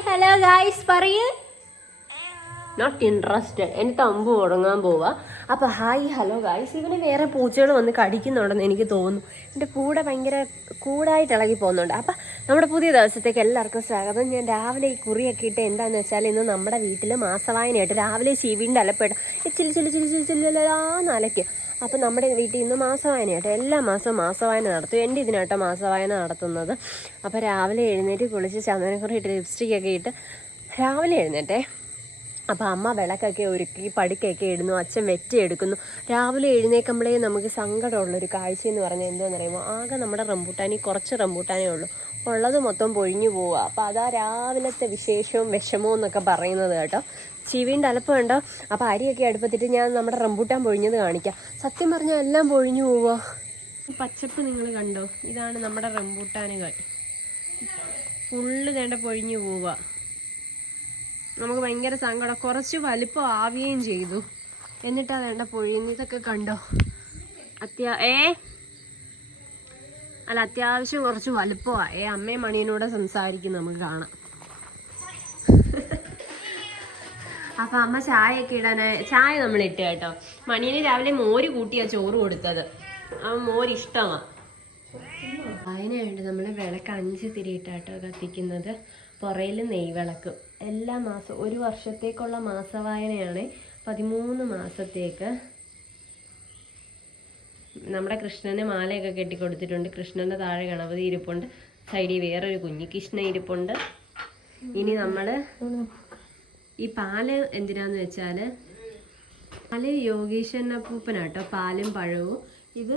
Hello guys പറയൂ not interested എനിക്ക് thumb ഉടങ്ങാൻ പോവാ അപ്പോൾ ഹായ് ഹലോ ഗായ്സ് ഇവന് വേറെ പൂച്ചകൾ വന്ന് കടിക്കുന്നുണ്ടെന്ന് എനിക്ക് തോന്നുന്നു എന്റെ കൂടെ ഭയങ്കര കൂടായിട്ട് ഇളകി പോകുന്നുണ്ട് അപ്പം നമ്മുടെ പുതിയ ദിവസത്തേക്ക് എല്ലാവർക്കും സ്വാഗതം ഞാൻ രാവിലെ ഈ കുറിയൊക്കെ ഇട്ട് എന്താണെന്ന് വെച്ചാൽ ഇന്ന് നമ്മുടെ വീട്ടിൽ മാസവായനയായിട്ട് രാവിലെ ശിവിന്റെ അലപ്പെട ചില്ലി ചില്ലി ചില്ലി ചില്ലി ചില്ലാന്ന് അലയ്ക്കും അപ്പം നമ്മുടെ വീട്ടിൽ ഇന്ന് കേട്ടോ. എല്ലാ മാസവും മാസവായന നടത്തും. എന്റെ ഇതിനാട്ടോ മാസവായന നടത്തുന്നത്. അപ്പോൾ രാവിലെ എഴുന്നേറ്റ് കുളിച്ച് ചന്ദനക്കുറി ഇട്ട് ലിപ്സ്റ്റിക് ഒക്കെ ഇട്ട് രാവിലെ എഴുന്നേറ്റേ. അപ്പോൾ അമ്മ വിളക്കൊക്കെ ഒരുക്കി പടുക്കൊക്കെ ഇടുന്നു അച്ഛൻ വെറ്റി എടുക്കുന്നു. രാവിലെ എഴുന്നേക്കുമ്പോഴേ നമുക്ക് സങ്കടമുള്ളൊരു കാഴ്ച എന്ന് പറഞ്ഞാൽ എന്താണെന്ന് അറിയുമോ ആകെ നമ്മുടെ റംബൂട്ടാനി കുറച്ച് റംബൂട്ടാനേ ഉള്ളൂ. ഉള്ളത് മൊത്തം പൊഴിഞ്ഞു പോവുക. അപ്പോൾ അതാ രാവിലത്തെ വിശേഷവും വിഷമവും എന്നൊക്കെ പറയുന്നത് കേട്ടോ. ചീവീന്റെ അലപ്പം കണ്ടോ അപ്പോൾ അരിയൊക്കെ അടുപ്പത്തിട്ട് ഞാൻ നമ്മുടെ റംബൂട്ടാൻ പൊഴിഞ്ഞത് കാണിക്കാം. സത്യം പറഞ്ഞാൽ എല്ലാം പൊഴിഞ്ഞു പോവുക പച്ചപ്പ് നിങ്ങൾ കണ്ടോ? ഇതാണ് നമ്മുടെ റംബൂട്ടാനുകൾ. ഫുള്ള് വേണ്ട പൊഴിഞ്ഞു പോവുക നമുക്ക് ഭയങ്കര സങ്കടം. കുറച്ച് വലിപ്പം ആവുകയും ചെയ്തു. എന്നിട്ടാ വേണ്ട പൊഴിയുന്നതൊക്കെ കണ്ടോ? അത്യാ ഏ? അല്ല അത്യാവശ്യം കുറച്ച് വലുപ്പമാ ഏ അമ്മയും മണിയനൂടെ സംസാരിക്കും നമുക്ക് കാണാം. അപ്പൊ അമ്മ ചായയൊക്കെ ഇടാനായി ചായ നമ്മൾ ഇട്ട് കേട്ടോ. മണിയന് രാവിലെ മോര് കൂട്ടിയാ ചോറ് കൊടുത്തത്. ആ മോര് ഇഷ്ടമാണ് അതിനായിട്ട് നമ്മൾ വിളക്ക് അഞ്ച് തിരിയിട്ടാട്ടോ കത്തിക്കുന്നത്. പുറയിൽ നെയ്വിളക്ക് എല്ലാ മാസം ഒരു വർഷത്തേക്കുള്ള മാസവായനയാണ് പതിമൂന്ന് മാസത്തേക്ക് നമ്മുടെ കൃഷ്ണന് മാലയൊക്കെ കെട്ടി കൊടുത്തിട്ടുണ്ട് കൃഷ്ണന്റെ താഴെ ഗണപതി ഇരിപ്പുണ്ട്. സൈഡിൽ വേറൊരു കുഞ്ഞു കൃഷ്ണ ഇരിപ്പുണ്ട്. ഇനി നമ്മൾ ഈ പാൽ എന്തിനാന്ന് വെച്ചാൽ പാൽ യോഗീശ്വരനപ്പൂപ്പനാട്ടോ. പാലും പഴവും. ഇത്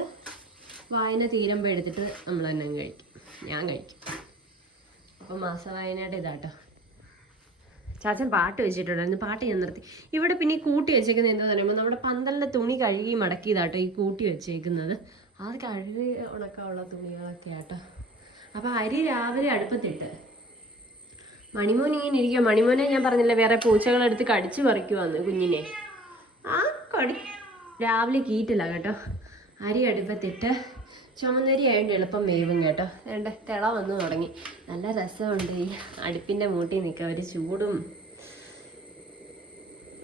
വായന തീരുമ്പോൾ എടുത്തിട്ട് നമ്മൾ തന്നെ കഴിക്കും. ഞാൻ കഴിക്കും. അപ്പോൾ മാസവായനയുടെ ഇതാട്ടോ. ചാച്ചൻ പാട്ട് വെച്ചിട്ടുണ്ടായിരുന്നു. പാട്ട് ഞാൻ നിർത്തി. ഇവിടെ പിന്നെ ഈ കൂട്ടി വെച്ചേക്കുന്നത് എന്താ പറയുമ്പോൾ നമ്മുടെ പന്തലിന്റെ തുണി കഴുകി മടക്കിയതാട്ടോ ഈ കൂട്ടി വെച്ചേക്കുന്നത്. അത് കഴുകി ഉണക്കാനുള്ള തുണികളൊക്കെ ആട്ടോ. അപ്പോൾ അരി രാവിലെ അടുപ്പത്തിട്ട്. മണിമോൻ ഇങ്ങനെ ഇരിക്കുക മണിമോനെ ഞാൻ പറഞ്ഞില്ല വേറെ പൂച്ചകളെടുത്ത് കടിച്ചു പറിക്കുവാന്ന് കുഞ്ഞിനെ. ആ കടി രാവിലെ കീറ്റില്ല കേട്ടോ. അരി അടുപ്പത്തിട്ട് ചുമന്നരി ആയതുകൊണ്ട് എളുപ്പം വേവും കേട്ടോ. രണ്ട് തിള വന്നു തുടങ്ങി. നല്ല രസമുണ്ട് ഈ അടുപ്പിന്റെ മൂട്ടി നിൽക്കുക ഒരു ചൂടും.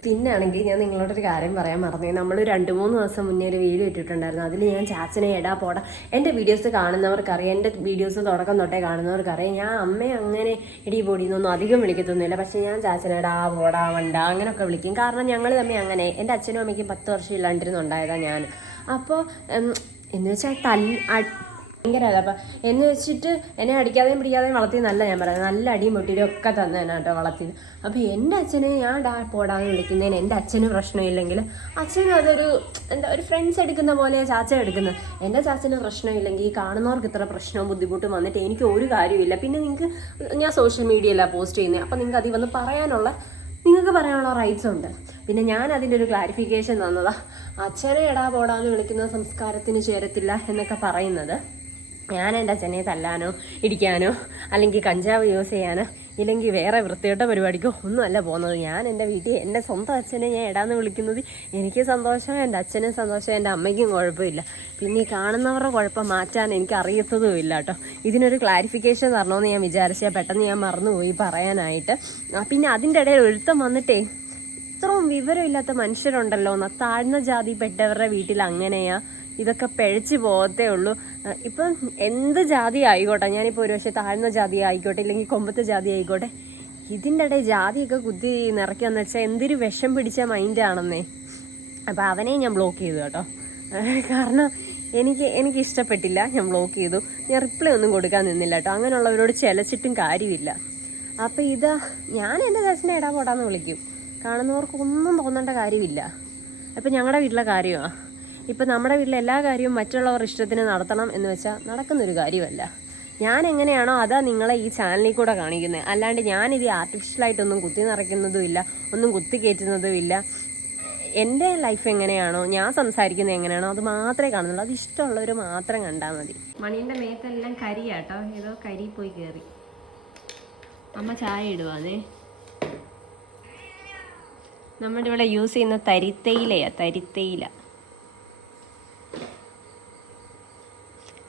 പിന്നാണെങ്കിൽ ഞാൻ നിങ്ങളോടൊരു കാര്യം പറയാൻ മറന്നു. നമ്മൾ രണ്ട് മൂന്ന് ദിവസം മുന്നേ ഒരു വീഡിയോ ഇട്ടിട്ടുണ്ടായിരുന്നു. അതിൽ ഞാൻ ചാച്ചനെ എടാ പോടാ. എന്റെ വീഡിയോസ് കാണുന്നവർക്കറിയാം. എന്റെ വീഡിയോസ് തുടക്കം തൊട്ടേ കാണുന്നവർക്കറിയാം. ഞാൻ അമ്മയെ അങ്ങനെ ഇടി പൊടിയെന്നൊന്നും അധികം വിളിക്കത്തൊന്നുമില്ല. പക്ഷേ ഞാൻ ചാച്ചനെ എടാ പോടാ വണ്ട അങ്ങനെയൊക്കെ വിളിക്കും. കാരണം ഞങ്ങൾ തമ്മിൽ അങ്ങനെ. എന്റെ അച്ഛനും അമ്മയ്ക്കും പത്ത് വർഷം ഇല്ലാണ്ടിരുന്നുണ്ടായതാണ് ഞാൻ. അപ്പോൾ എന്ന് വെച്ചാൽ തല്ല് ഭയങ്കര അപ്പം എന്ന് വെച്ചിട്ട് എന്നെ അടിക്കാതെയും പിടിക്കാതെയും വളർത്തിയെന്നല്ല ഞാൻ പറയുന്നത് നല്ല അടിയും പൊട്ടിയും ഒക്കെ തന്നെ കേട്ടോ വളർത്തിയത്. അപ്പോൾ എന്റെ അച്ഛനെ ഞാൻ ഡാ പോടാന്ന് വിളിക്കുന്നതിന് എന്റെ അച്ഛന് പ്രശ്നമില്ലെങ്കിൽ അച്ഛനും അതൊരു എന്താ ഒരു ഫ്രണ്ട്സ് എടുക്കുന്ന പോലെ ചാച്ച എടുക്കുന്നത്. എന്റെ ചാച്ചന് പ്രശ്നമില്ലെങ്കിൽ കാണുന്നവർക്ക് ഇത്ര പ്രശ്നവും ബുദ്ധിമുട്ടും വന്നിട്ട് എനിക്ക് ഒരു കാര്യമില്ല പിന്നെ നിങ്ങൾക്ക് ഞാൻ സോഷ്യൽ മീഡിയയിലാണ് പോസ്റ്റ് ചെയ്യുന്നത് അപ്പോൾ നിങ്ങൾക്ക് അതിൽ വന്ന് പറയാനുള്ള നിങ്ങൾക്ക് പറയാനുള്ള റൈറ്റ്സ് ഉണ്ട്. പിന്നെ ഞാൻ അതിന്റെ ഒരു ക്ലാരിഫിക്കേഷൻ തന്നതാ. അച്ഛനെ എടാ പോടാന്ന് വിളിക്കുന്ന സംസ്കാരത്തിന് ചേരത്തില്ല എന്നൊക്കെ പറയുന്നത്. ഞാൻ എന്റെ അച്ഛനെ തല്ലാനോ ഇടിക്കാനോ അല്ലെങ്കിൽ കഞ്ചാവ് യൂസ് ചെയ്യാനോ ഇല്ലെങ്കിൽ വേറെ വൃത്തികെട്ട പരിപാടിക്കോ ഒന്നുമല്ല പോകുന്നത്. ഞാൻ എന്റെ വീട്ടിൽ എന്റെ സ്വന്തം അച്ഛനെ ഞാൻ ഇടാന്ന് വിളിക്കുന്നത് എനിക്ക് സന്തോഷം എന്റെ അച്ഛനും സന്തോഷം എന്റെ അമ്മയ്ക്കും കുഴപ്പമില്ല. പിന്നെ കാണുന്നവരുടെ കുഴപ്പം മാറ്റാൻ എനിക്ക് അറിയത്തതും ഇല്ല കേട്ടോ. ഇതിനൊരു ക്ലാരിഫിക്കേഷൻ തരണമെന്ന് ഞാൻ വിചാരിച്ചാൽ പെട്ടെന്ന് ഞാൻ മറന്നുപോയി പറയാനായിട്ട്. പിന്നെ അതിന്റെ ഇടയിൽ ഒരുത്തം വന്നിട്ടേ ഇത്രയും വിവരമില്ലാത്ത മനുഷ്യരുണ്ടല്ലോ. എന്നാൽ താഴ്ന്ന ജാതിപ്പെട്ടവരുടെ വീട്ടിൽ അങ്ങനെയാ. ഇതൊക്കെ പിഴച്ചു പോകത്തേ ഉള്ളൂ. ഇപ്പം എന്ത് ജാതി ആയിക്കോട്ടെ ഞാനിപ്പോൾ ഒരു പക്ഷേ താഴ്ന്ന ജാതി ആയിക്കോട്ടെ ഇല്ലെങ്കിൽ കൊമ്പത്തെ ജാതി ആയിക്കോട്ടെ ഇതിന്റെ ഇടയിൽ ജാതിയൊക്കെ കുത്തി നിറയ്ക്കുകയെന്ന് വെച്ചാൽ എന്തൊരു വിഷം പിടിച്ച മൈൻഡാണെന്നേ അപ്പോൾ അവനെ ഞാൻ ബ്ലോക്ക് ചെയ്തു കേട്ടോ. കാരണം എനിക്ക് എനിക്ക് ഇഷ്ടപ്പെട്ടില്ല ഞാൻ ബ്ലോക്ക് ചെയ്തു. ഞാൻ റിപ്ലൈ ഒന്നും കൊടുക്കാൻ നിന്നില്ല കേട്ടോ. അങ്ങനെയുള്ളവരോട് ചിലച്ചിട്ടും കാര്യമില്ല. അപ്പോൾ ഇതാ ഞാൻ എന്റെ ദശനെ ഇടാൻ പോടാന്ന് വിളിക്കും. കാണുന്നവർക്ക് ഒന്നും തോന്നേണ്ട കാര്യമില്ല. അപ്പം ഞങ്ങളുടെ വീട്ടിലെ കാര്യമാണ് ഇപ്പം നമ്മുടെ വീട്ടിലെ എല്ലാ കാര്യവും മറ്റുള്ളവർ ഇഷ്ടത്തിന് നടത്തണം എന്ന് വെച്ചാൽ നടക്കുന്നൊരു കാര്യമല്ല. ഞാൻ എങ്ങനെയാണോ അതാ നിങ്ങളെ ഈ ചാനലിൽ കൂടെ കാണിക്കുന്നത് അല്ലാണ്ട് ഞാനിത് ആർട്ടിഫിഷ്യലായിട്ടൊന്നും കുത്തി നിറയ്ക്കുന്നതും ഇല്ല ഒന്നും കുത്തി കയറ്റുന്നതും ഇല്ല. എന്റെ ലൈഫ് എങ്ങനെയാണോ ഞാൻ സംസാരിക്കുന്നത് എങ്ങനെയാണോ അത് മാത്രമേ കാണുന്നുള്ളൂ. അത് ഇഷ്ടമുള്ളവർ മാത്രം കണ്ടാൽ മതി. മണീന്റെ മേത്തെല്ലാം കരിയാട്ടോ. ഏതോ കരി പോയി കയറി അമ്മ ചായ ഇടുവാന്നേ. നമ്മുടെ ഇവിടെ യൂസ് ചെയ്യുന്ന തരിത്തയിലയാ തരിത്തയില.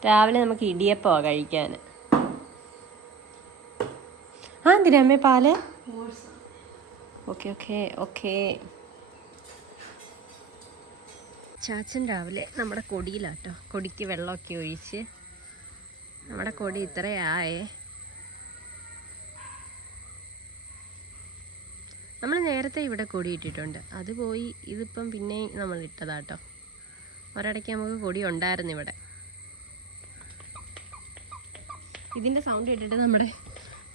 രാവിലെ നമുക്ക് ഇടിയപ്പമാണ് കഴിക്കാൻ ആ എന്തിനാ അമ്മേ പാൽ? Okay okay okay. ചാച്ചൻ രാവിലെ നമ്മുടെ കൊടിയിലാട്ടോ കൊടിക്ക് വെള്ളമൊക്കെ ഒഴിച്ച് നമ്മുടെ കൊടി ഇത്രയായേ. നമ്മൾ നേരത്തെ ഇവിടെ കൊടി ഇട്ടിട്ടുണ്ട്. അത് പോയി ഇതിപ്പം പിന്നെ നമ്മൾ ഇട്ടതാട്ടോ. ഒരിടയ്ക്ക് നമുക്ക് കൊടി ഉണ്ടായിരുന്നു ഇവിടെ. ഇതിന്റെ സൗണ്ട് കേട്ടിട്ട് നമ്മുടെ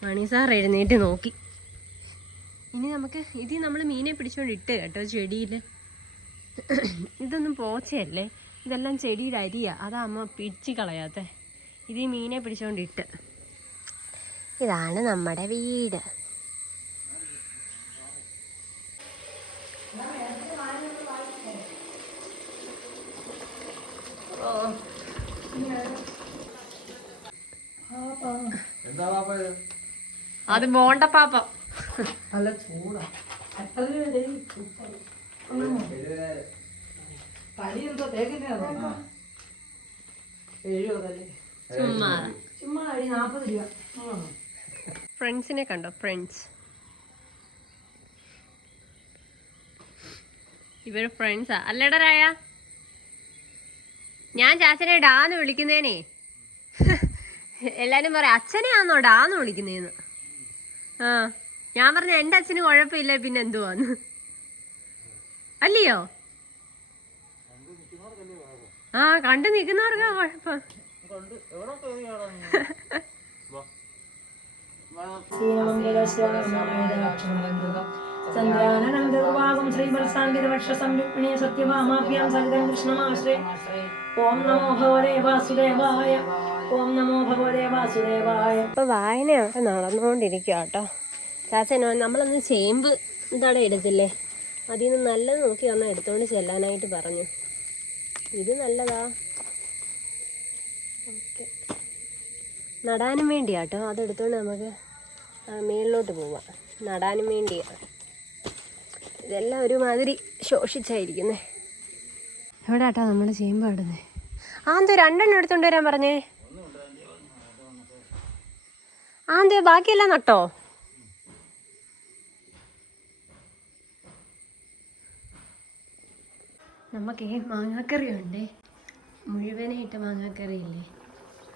മണി സാർ എഴുന്നേറ്റ് നോക്കി. ഇനി നമുക്ക് ഇതിൽ നമ്മൾ മീനെ പിടിച്ചുകൊണ്ട് ഇട്ട് കേട്ടോ ചെടിയിൽ ഇതൊന്നും പോച്ചയല്ലേ? ഇതെല്ലാം ചെടിയുടെ അരിയാ. അതാ അമ്മ പിടിച്ച് കളയാത്ത. ഇത് മീനെ പിടിച്ചുകൊണ്ട് ഇട്ട് ഇതാണ് നമ്മുടെ വീട്. എന്താ പാപ്പ. ഇത്? അത് ബോണ്ടപ്പാപ്പം നല്ല ചൂടാ. എത്ര തടി എന്തോ തേക്കിന്റെ എഴുപതല്ലേ ചുമ്മാ. ചുമ്മാ അടി രൂപ. ഫ്രണ്ട്സിനെ കണ്ടോ? ഫ്രണ്ട്സ്. ഇവർ ഫ്രണ്ട്സാ. അല്ലടരായ ഞാൻ ചാച്ചനെ ഡാന്ന് വിളിക്കുന്നേനെ. എല്ലാരും പറയാം അച്ഛനെ ആണോ ഡാന്ന് വിളിക്കുന്നേന്ന്. ആ ഞാൻ പറഞ്ഞ എന്റെ അച്ഛന് കുഴപ്പമില്ല പിന്നെ എന്തുവാന്ന്? അല്ലയോ? ആ കണ്ടു നിൽക്കുന്നവർക്കാ കുഴപ്പം. ചന്ദ്രാനന്ദവാകം ശ്രീവത്സാംഗിതവക്ഷ സംയുക്മിണി സത്യഭാമാഭ്യാം സഹിതം കൃഷ്ണമാശ്രേ ഓം നമോ ഭവനേ വാസുദേവായ ഇപ്പൊ വായന നടന്നുകൊണ്ടിരിക്കുക കേട്ടോ ചാച്ചനോ നമ്മളൊന്ന് ചേമ്പ് ഇതവിടെ എടുത്തില്ലേ? അതിൽ നിന്ന് നല്ലത് നോക്കി വന്നാൽ എടുത്തോണ്ട് ചെല്ലാനായിട്ട് പറഞ്ഞു. ഇത് നല്ലതാ. ഓക്കെ. നടാനും വേണ്ടിയാ കേട്ടോ അത് എടുത്തോണ്ട് നമുക്ക് മേളിലോട്ട് പോവാം. നടാനും വേണ്ടിയാ. ഇതെല്ലാം ഒരുമാതിരി ശോഷിച്ചായിരിക്കുന്നേ. എവിടെ ആട്ടാ നമ്മുടെ ചേമ്പ് ഇടുന്നേ ആ എന്തോ രണ്ടെണ്ണം എടുത്തോണ്ട് വരാൻ പറഞ്ഞേ. ആ എന്തേ ബാക്കിയെല്ലാം നട്ടോ? നമുക്ക് മാങ്ങാക്കറി ഉണ്ടേ. മുഴുവനായിട്ട് മാങ്ങാക്കറി ഇല്ലേ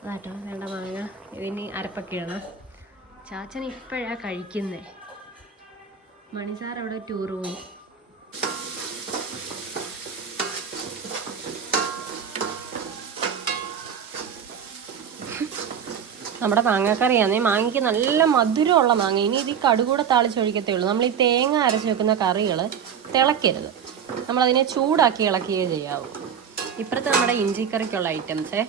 അതാട്ടോ വേണ്ട മാങ്ങ. ഇതിന് അരപ്പൊക്കെ ഇടണം. ചാച്ചൻ ഇപ്പോഴാണ് കഴിക്കുന്നത് മണിസാർ അവിടെ ടൂർ പോയി. നമ്മുടെ മാങ്ങാക്കറിയാന്നേ മാങ്ങയ്ക്ക് നല്ല മധുരമുള്ള മാങ്ങ. ഇനി ഇത് കടുകൂടെ താളിച്ചൊഴിക്കത്തേ ഉള്ളൂ. നമ്മൾ ഈ തേങ്ങ അരച്ച് വെക്കുന്ന കറികൾ തിളക്കരുത് നമ്മളതിനെ ചൂടാക്കി ഇളക്കുകയേ ചെയ്യാവൂ. ഇപ്പോഴത്തെ നമ്മുടെ ഇഞ്ചിക്കറിക്കുള്ള ഐറ്റംസേ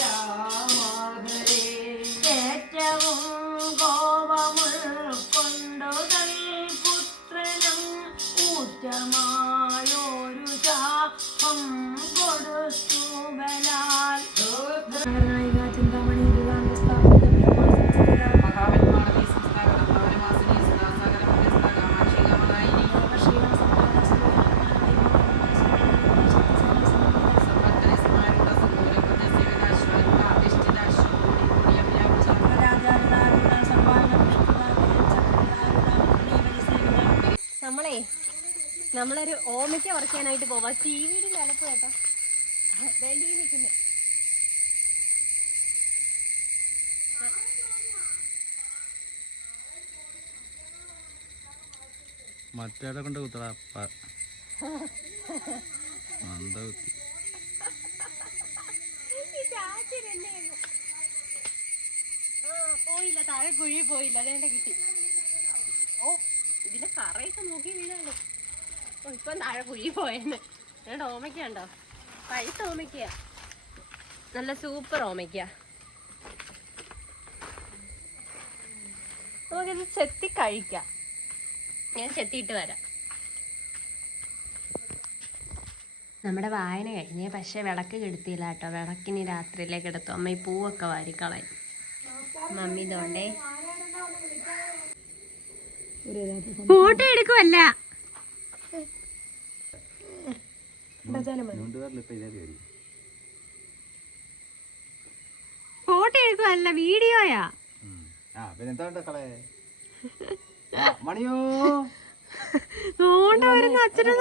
ರಾಮ നമ്മളൊരു ഓമയ്ക്ക് പറിക്കാനായിട്ട് പോവാ. ടി വിയിൽ നിലപ്പ് കേട്ടോ. വേണ്ടി നിൽക്കുന്നേ. മറ്റേടെ കൊണ്ട് കുത്തടാ. മന്ദ കുത്തി. ആ, പോയില്ല. താഴെ കുഴി പോയില്ല. അതേണ്ട കിട്ടി. ഓ ഇതിന്റെ കറയൊക്കെ നോക്കി വീണല്ലോ ഇപ്പം താഴെ കുഴി പോയെന്ന്. രണ്ട് ഓമയ്ക്ക ഉണ്ടോ? പഴുത്ത ഓമയ്ക്ക. നല്ല സൂപ്പർ ഓമയ്ക്ക. നമുക്കിത് ചെത്തി കഴിക്കാം. ഞാൻ ചെത്തിയിട്ട് വരാം. നമ്മുടെ വായന കഴിഞ്ഞേ പക്ഷേ വിളക്ക് കെടുത്തില്ല കേട്ടോ. വിളക്കിനി രാത്രിയിലേക്ക് എടുത്തു. അമ്മ ഈ പൂവൊക്കെ വാരിക്കളയും മമ്മി തോണ്ടേ ഫോട്ടോ എടുക്കുവല്ല. ഫോട്ടോ എടുക്കുവല്ല വീഡിയോയാ. മണിയോ? വരുന്ന അച്ഛനും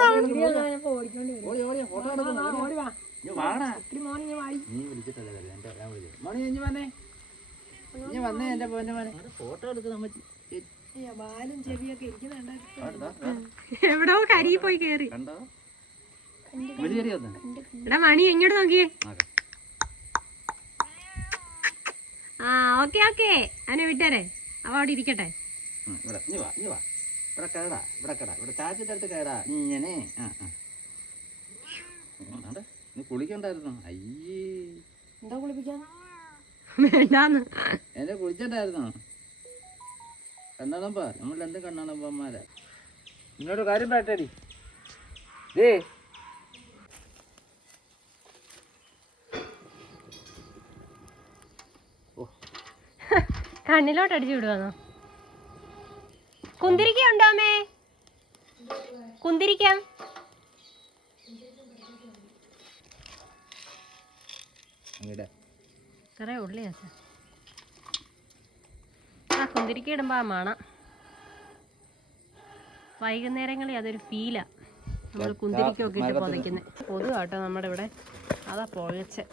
എവിടോ കരി പോയി കേറി. കണ്ടോ? എടാ മണി എങ്ങോട്ട് നോക്കിയേ. ആ ഓക്കെ ഓക്കെ. അവനെ വിട്ടേരെ. അവ അവിടെ ഇരിക്കട്ടെ. ഇവിടെ ഇഞ്ഞ് വാ നീ വാ. ഇവിടെ കേടാ ഇവിടെ കേടാ. ഇവിടെ ചാച്ചിന്റെ അടുത്ത് കേടാ. ഇങ്ങനെ ആ ആ. നീ കുളിക്കണ്ടായിരുന്നോ. അയ്യേ. എന്താ കുളിപ്പിക്കാൻ വേണ്ടാന്ന്. എന്നെ കുളിച്ചിട്ടായിരുന്നോ കണ്ണാടമ്പ നമ്മൾ എന്ത് കണ്ണാടമ്പന്മാരെ നിന്നോട് കാര്യം പറയട്ടേടി. ദേ കണ്ണിലോട്ട് അടിച്ചു വിടുവാന്നോ? കുന്തിരിക്ക ഉണ്ടോ അമ്മേ? കുന്തിരിക്ക. ഉള്ളി അച്ഛ ആ കുന്തിരിക്ക ഇടുമ്പോ ആ മണം. വൈകുന്നേരങ്ങളിൽ അതൊരു ഫീലാ. നമ്മൾ കുന്തിരിക്കൊക്കെ ഇട്ട് പൊതയ്ക്കുന്നത് പൊതുവാട്ടോ നമ്മുടെ ഇവിടെ. അതാ പൊഴച്ച്.